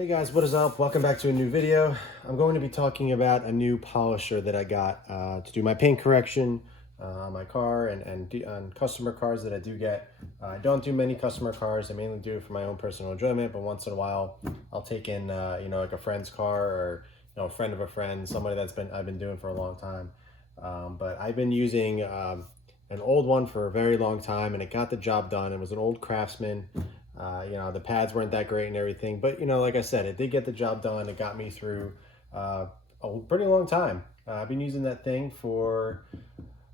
Hey guys, what is up? Welcome back to a new video. I'm going to be talking about a new polisher that I got to do my paint correction on my car and on customer cars that I do get. I don't do many customer cars. I mainly do it for my own personal enjoyment, but once in a while I'll take in like a friend's car or a friend of a friend, somebody I've been doing for a long time. But I've been using an old one for a very long time, and it got the job done. It was an old Craftsman. The pads weren't that great and everything, but like I said, it did get the job done. It got me through a pretty long time. I've been using that thing for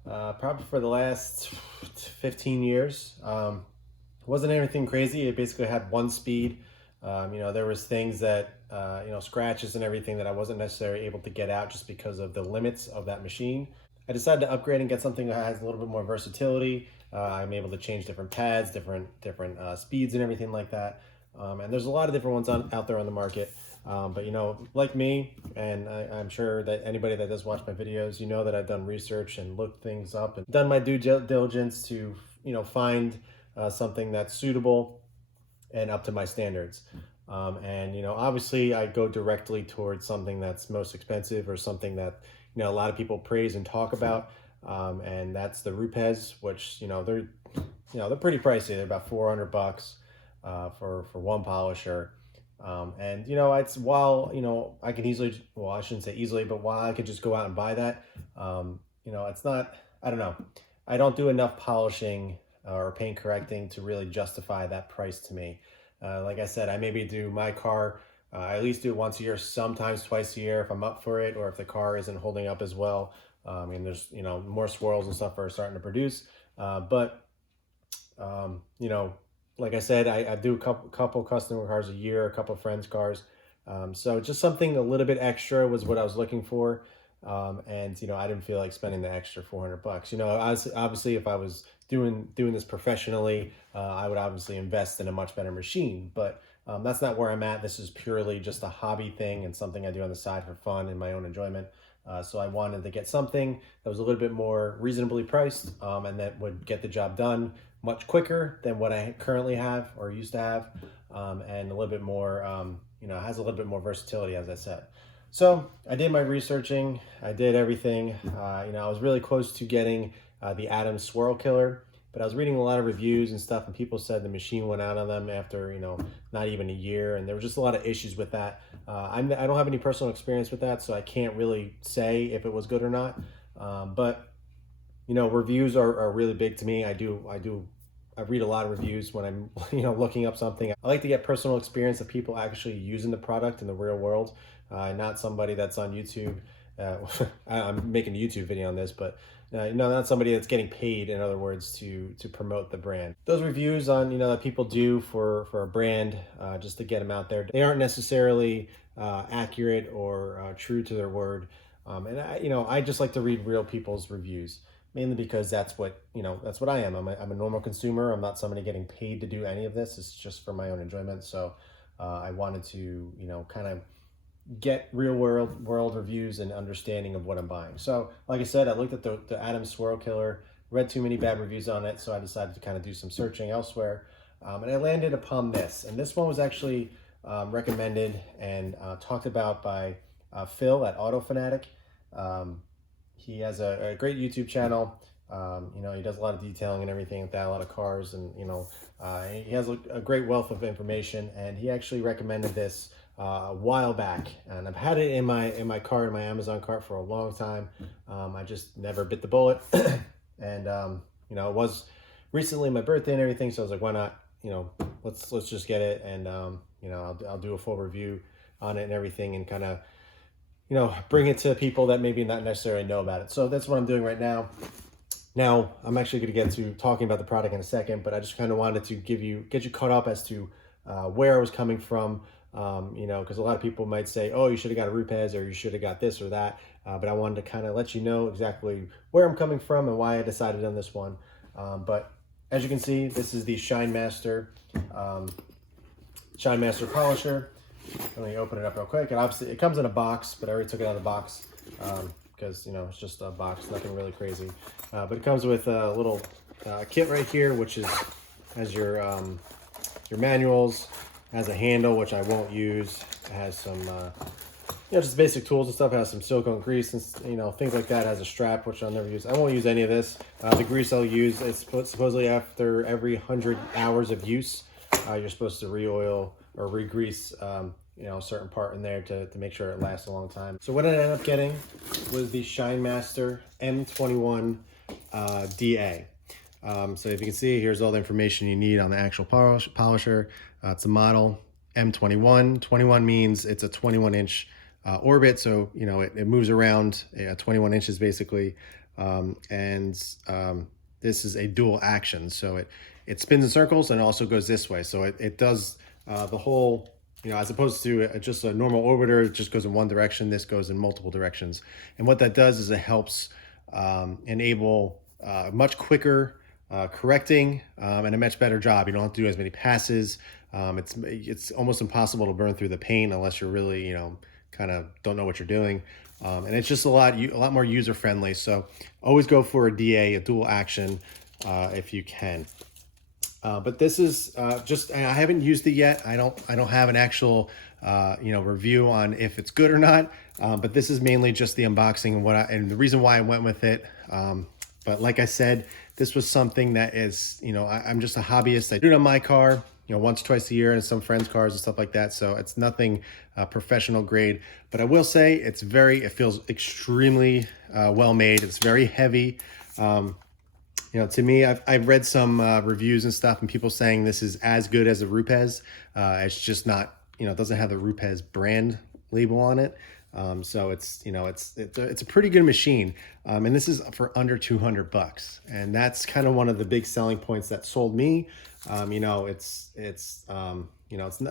probably for the last 15 years. It wasn't anything crazy. It basically had one speed. There was things that, scratches and everything that I wasn't necessarily able to get out just because of the limits of that machine. I decided to upgrade and get something that has a little bit more versatility. I'm able to change different pads, different speeds and everything like that. And there's a lot of different ones out there on the market. But like me, and I'm sure that anybody that does watch my videos, that I've done research and looked things up and done my due diligence to, find something that's suitable and up to my standards. Obviously I go directly towards something that's most expensive or something that, a lot of people praise and talk about. And that's the Rupes, which, they're pretty pricey. They're about $400 for one polisher. It's while, I can easily, well, I shouldn't say easily, but while I could just go out and buy that, it's not, I don't know. I don't do enough polishing or paint correcting to really justify that price to me. Like I said, I maybe do my car, I at least do it once a year, sometimes twice a year if I'm up for it, or if the car isn't holding up as well. And there's, more swirls and stuff are starting to produce. Like I said, I do a couple customer cars a year, a couple friends' cars. So just something a little bit extra was what I was looking for. I didn't feel like spending the extra $400. Obviously, if I was doing this professionally, I would obviously invest in a much better machine. But that's not where I'm at. This is purely just a hobby thing and something I do on the side for fun and my own enjoyment. So I wanted to get something that was a little bit more reasonably priced and that would get the job done much quicker than what I currently have or used to have, and a little bit more, has a little bit more versatility, as I said. So I did my researching. I did everything. I was really close to getting the Adams Swirl Killer, but I was reading a lot of reviews and stuff, and people said the machine went out on them after, not even a year, and there was just a lot of issues with that. I don't have any personal experience with that, so I can't really say if it was good or not. But reviews are really big to me. I read a lot of reviews when I'm, looking up something. I like to get personal experience of people actually using the product in the real world, not somebody that's on YouTube. I'm making a YouTube video on this, but not somebody that's getting paid, in other words, to promote the brand. Those reviews on, that people do for a brand, just to get them out there, they aren't necessarily accurate or true to their word. I just like to read real people's reviews, mainly because that's what I am. I'm a normal consumer. I'm not somebody getting paid to do any of this. It's just for my own enjoyment. So I wanted to, kind of get real world reviews and understanding of what I'm buying. So like I said, I looked at the Adams Swirl Killer, read too many bad reviews on it, so I decided to kind of do some searching elsewhere. And I landed upon this. And this one was actually recommended and talked about by Phil at Auto Fanatic. He has a great YouTube channel. He does a lot of detailing and everything like that, a lot of cars, and he has a great wealth of information. And he actually recommended this a while back, and I've had it in my cart, in my Amazon cart, for a long time. I just never bit the bullet. And it was recently my birthday and everything, so I was like, why not? Let's just get it, and I'll do a full review on it and everything, and kind of bring it to people that maybe not necessarily know about it. So that's what I'm doing right now. Now, I'm actually going to get to talking about the product in a second, but I just kind of wanted to get you caught up as to where I was coming from. Because a lot of people might say, oh, you should have got a Rupes, or you should have got this or that. But I wanted to kind of let you know exactly where I'm coming from and why I decided on this one. But as you can see, this is the Shine Master polisher. Let me open it up real quick. And obviously it comes in a box, but I already took it out of the box because it's just a box, nothing really crazy. But it comes with a little kit right here, which has your manuals, It has a handle, which I won't use. It has some, just basic tools and stuff. It has some silicone grease and, things like that. It has a strap, which I'll never use. I won't use any of this. The grease I'll use, it's supposedly after every 100 hours of use, you're supposed to re-oil or re-grease, a certain part in there to make sure it lasts a long time. So what I ended up getting was the ShineMaster M21 DA. So if you can see, here's all the information you need on the actual polisher. It's a model M21. 21 means it's a 21-inch orbit, so it moves around 21 inches basically. This is a dual action, so it spins in circles and also goes this way. So it does the whole, as opposed to just a normal orbiter, it just goes in one direction. This goes in multiple directions. And what that does is it helps enable much quicker correcting and a much better job. You don't have to do as many passes. It's almost impossible to burn through the paint unless you're really, kind of don't know what you're doing. And it's just a lot more user friendly. So always go for a DA, a dual action, if you can. But this is I haven't used it yet. I don't have an actual review on if it's good or not. But this is mainly just the unboxing and the reason why I went with it. But like I said, this was something that is, I'm just a hobbyist. I do it on my car, once or twice a year, and some friends' cars and stuff like that. So it's nothing professional grade. But I will say it feels extremely well made. It's very heavy. To me, I've read some reviews and stuff, and people saying this is as good as a Rupes. It's just not, it doesn't have the Rupes brand label on it. So it's a pretty good machine. And this is for under $200. And that's kind of one of the big selling points that sold me. It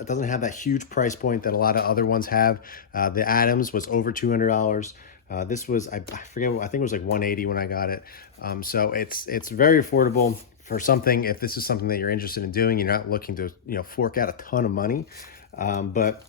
doesn't have that huge price point that a lot of other ones have. The Adams was over $200. This was, I forget, I think it was like $180 when I got it. So it's very affordable for something. If this is something that you're interested in doing, you're not looking to, fork out a ton of money. But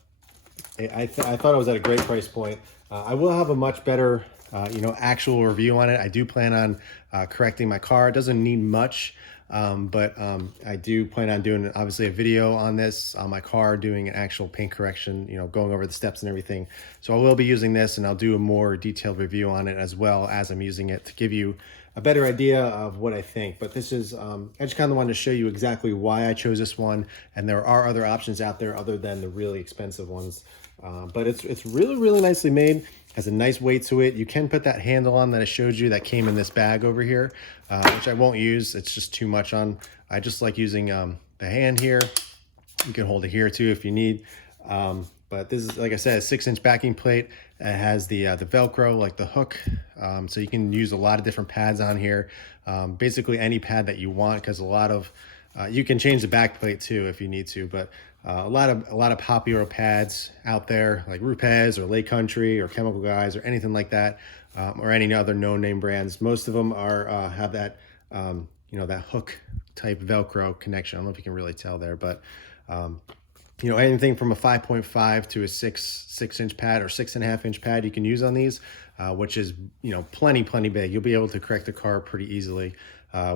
I thought it was at a great price point. I will have a much better, actual review on it. I do plan on correcting my car. It doesn't need much. But I do plan on doing obviously a video on this on my car, doing an actual paint correction, going over the steps and everything. So I will be using this, and I'll do a more detailed review on it as well as I'm using it to give you a better idea of what I think. But this is, I just kind of wanted to show you exactly why I chose this one. And there are other options out there other than the really expensive ones. But it's really, really nicely made. Has a nice weight to it. You can put that handle on that I showed you that came in this bag over here, which I won't use. It's just too much on. I just like using the hand here. You can hold it here too if you need. But this is, like I said, a 6-inch backing plate. It has the Velcro, like the hook. So you can use a lot of different pads on here. Basically any pad that you want, because a lot of, you can change the back plate too if you need to, but a lot of popular pads out there like Rupes or Lake Country or Chemical Guys or anything like that, or any other no-name brands. Most of them are have that that hook type Velcro connection. I don't know if you can really tell there, but anything from a 5.5 to a 6-inch pad or 6.5-inch pad you can use on these, which is plenty big. You'll be able to correct the car pretty easily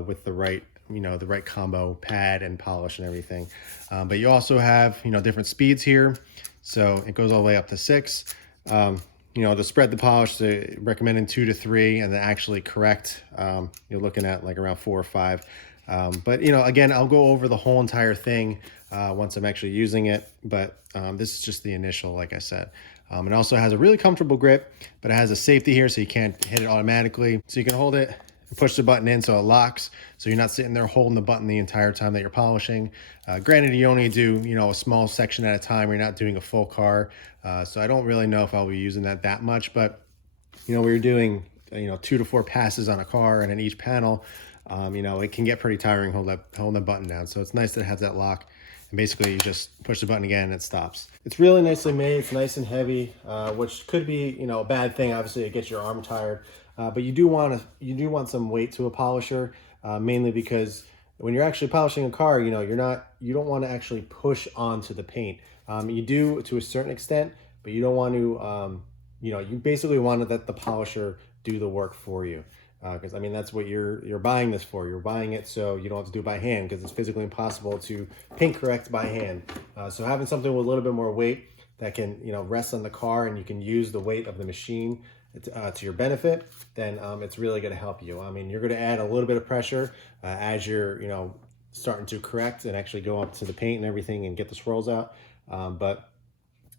with the right the right combo pad and polish and everything. But you also have different speeds here, so it goes all the way up to 6. To spread the polish, they recommending 2 to 3, and then actually correct, you're looking at like around 4 or 5. But again, I'll go over the whole entire thing once I'm actually using it. But this is just the initial, like I said. It also has a really comfortable grip, but it has a safety here, so you can't hit it automatically. So you can hold it and push the button in so it locks, so you're not sitting there holding the button the entire time that you're polishing. Granted, you only do a small section at a time. You're not doing a full car, so I don't really know if I'll be using that much. But when you're doing 2 to 4 passes on a car and in each panel, it can get pretty tiring holding the button down. So it's nice that it has that lock, and basically you just push the button again and it stops. It's really nicely made. It's nice and heavy, which could be a bad thing. Obviously, it gets your arm tired. But you do want some weight to a polisher, mainly because when you're actually polishing a car, you don't want to actually push onto the paint. You do to a certain extent, but you don't want to, you basically want to let the polisher do the work for you. because I mean that's what you're buying this for. You're buying it so you don't have to do it by hand, because it's physically impossible to paint correct by hand. So having something with a little bit more weight that can, you know, rest on the car, and you can use the weight of the machine to your benefit, then it's really going to help you. I mean, you're going to add a little bit of pressure as you're, you know, starting to correct and actually go up to the paint and everything and get the swirls out. But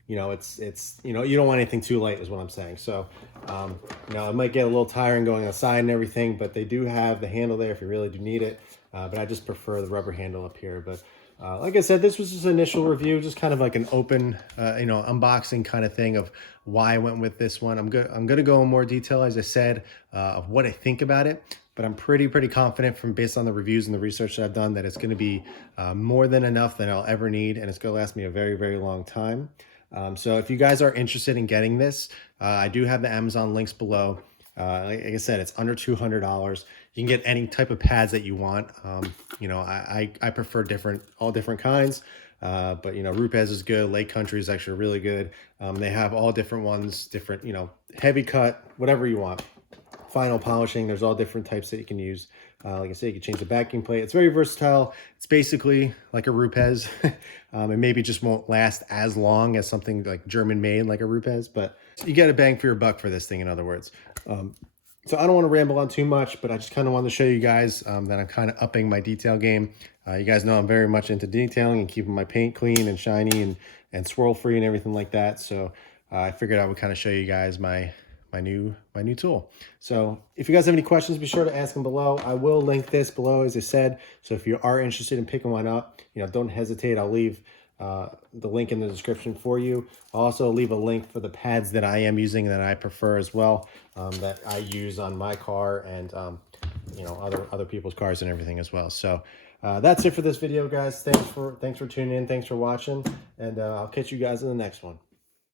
you know, it's you know, you don't want anything too light is what I'm saying. So you know, it might get a little tiring going outside and everything, but they do have the handle there if you really do need it. But I just prefer the rubber handle up here. But like I said, this was just an initial review, just kind of like an open, you know, unboxing kind of thing of why I went with this one. I'm gonna go in more detail, as I said, of what I think about it. But I'm pretty confident based on the reviews and the research that I've done that it's going to be more than enough than I'll ever need, and it's going to last me a very long time. So if you guys are interested in getting this, I do have the Amazon links below. Like I said, it's under $200. You can get any type of pads that you want. You know, I prefer all different kinds. But you know, Rupes is good. Lake Country is actually really good. They have all different ones, different, you know, heavy cut, whatever you want. Final polishing, there's all different types that you can use. Like I said, you can change the backing plate. It's very versatile. It's basically like a Rupes. It maybe just won't last as long as something like German made like a Rupes, but you get a bang for your buck for this thing, in other words. So I don't want to ramble on too much, but I just kind of wanted to show you guys that I'm kind of upping my detail game. You guys know I'm very much into detailing and keeping my paint clean and shiny and swirl free and everything like that. So I figured I would kind of show you guys my new tool. So if you guys have any questions, be sure to ask them below. I will link this below, as I said. So if you are interested in picking one up, you know, don't hesitate. I'll leave the link in the description for you. I'll also leave a link for the pads that I am using that I prefer as well, that I use on my car and you know, other people's cars and everything as well. So that's it for this video, guys. Thanks for tuning in. Thanks for watching, and I'll catch you guys in the next one.